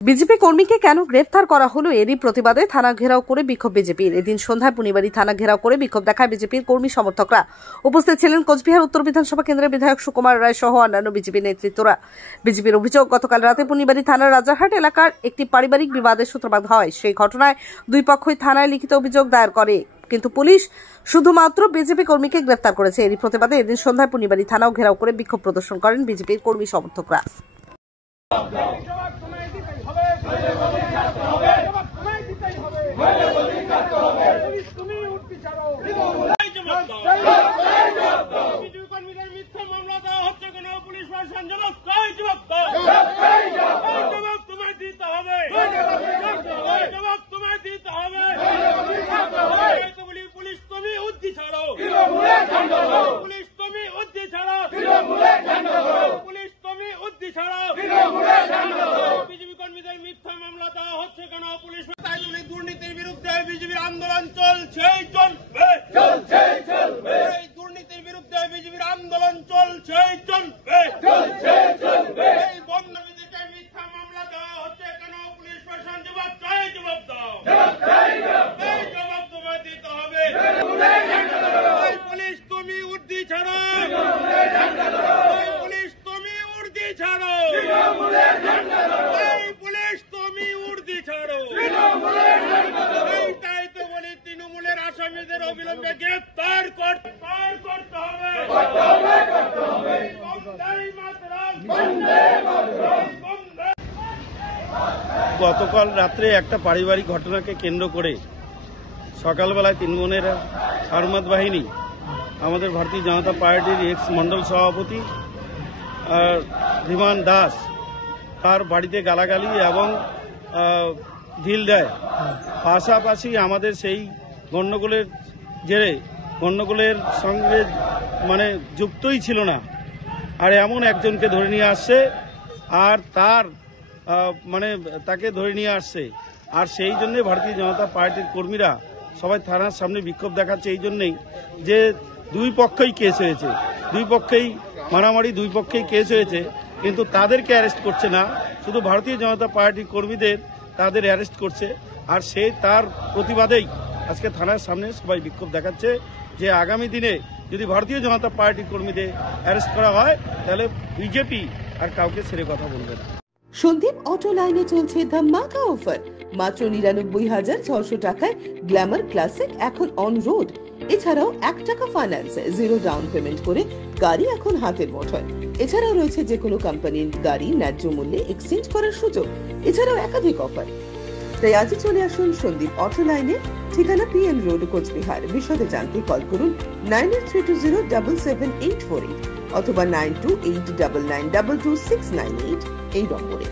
BJP কর্মীকে কেন গ্রেফতার করা হলো এরই প্রতিবাদে থানা ঘেরাও করে বিক্ষোভ বিজেপির। এদিন সন্ধ্যায় পুনিবাড়ি থানা ঘেরাও করে বিক্ষোভ দেখায় বিজেপির কর্মী সমর্থকরা। উপস্থিত ছিলেন কোচবিহার উত্তর বিধানসভা কেন্দ্রের বিধায়ক সুকুমার রায় সহ অন্যান্য বিজেপি নেতৃত্বরা। বিজেপির অভিযোগ, গতকাল রাতে পুনিবাড়ি থানার রাজারহাট এলাকার একটি পারিবারিক বিবাদের সূত্রপাত হয়। সেই ঘটনায় দুই পক্ষই থানায় লিখিত অভিযোগ দায়ের করে, কিন্তু পুলিশ শুধুমাত্র বিজেপি কর্মীকে গ্রেফতার করেছে। এরই প্রতিবাদে এদিন সন্ধ্যায় পুনিবাড়ি থানাও ঘেরাও করে বিক্ষোভ প্রদর্শন করেন বিজেপির কর্মী সমর্থকরা। দুর্নীতির বিরুদ্ধে বিজেপির আন্দোলন চলছে, দুর্নীতির বিরুদ্ধে বিজেপির আন্দোলন চলছে, এই বন্ধ বিজেপিকে মিথ্যা মামলা দেওয়া হচ্ছে কেন? পুলিশ প্রশাসন জবাব চাই, জবাব দাও, এই জবাব তোমায় দিতে হবে। পুলিশ তুমি উর্দি ছাড়ো, পুলিশ তুমি উর্দি ছাড়ো, পুলিশ তুমি উর্দি ছাড়ো। তাই তো বলি, তৃণমূলের আসামিদের অবিলম্বে গ্রেফতার করতে হবে। গতকাল রাত্রে একটা পারিবারিক ঘটনাকে কেন্দ্র করে সকালবেলায় তৃণমূলের আরমাদ বাহিনী, আমাদের ভারতীয় জনতা পার্টির এক্স মন্ডল সভাপতি ধীমান দাস, তার বাড়িতে গালাগালি এবং ঢিল দেয়। পাশাপাশি আমাদের সেই গণ্ডগোলের জেরে গণ্ডগোলের সঙ্গে যুক্তই ছিল না, আর এমন একজনকে ধরে নিয়ে আসছে, আর তাকে ধরে নিয়ে আসছে। আর সেই জন্যে ভারতীয় জনতা পার্টির কর্মীরা সবাই থানার সামনে বিক্ষোভ দেখাচ্ছে, এই জন্যেই যে দুই পক্ষেই কেস হয়েছে, দুই পক্ষেই মারামারি, দুই পক্ষেই কেস হয়েছে, কিন্তু তাদেরকে অ্যারেস্ট করছে না, শুধু ভারতীয় জনতা পার্টির কর্মীদের তাদের অ্যারেস্ট করছে। আর সেই তার প্রতিবাদেই আজকে থানার সামনে সবাই বিক্ষোভ দেখাচ্ছে যে আগামী দিনে যদি ভারতীয় জনতা পার্টির কর্মীদের অ্যারেস্ট করা হয়, তাহলে বিজেপি আর কাউকে ছেড়ে কথা বলবে না। সন্দীপ অটো লাইনে চলছে ধামাকা অফার। মাত্র ৯৯,৬০০ টাকায় গ্ল্যামার ক্লাসিক এখন অন রোড। এছাড়াও ১ টাকা ফাইন্যান্সে 0 ডাউন পেমেন্ট করে গাড়ি এখন হাতের মুঠোয়। এছাড়াও রয়েছে যে কোনো কোম্পানির গাড়ি ন্যায্য মূল্যে এক্সচেঞ্জ করার সুযোগ। এছাড়াও একাধিক অফার। তাই আজই চলে আসুন সন্দীপ অটো লাইনে, ঠিকানা পিএম রোড, কোচবিহার। বিশদে জানতে কল করুন 9832077848 অথবা 9289922698 এই নম্বরে।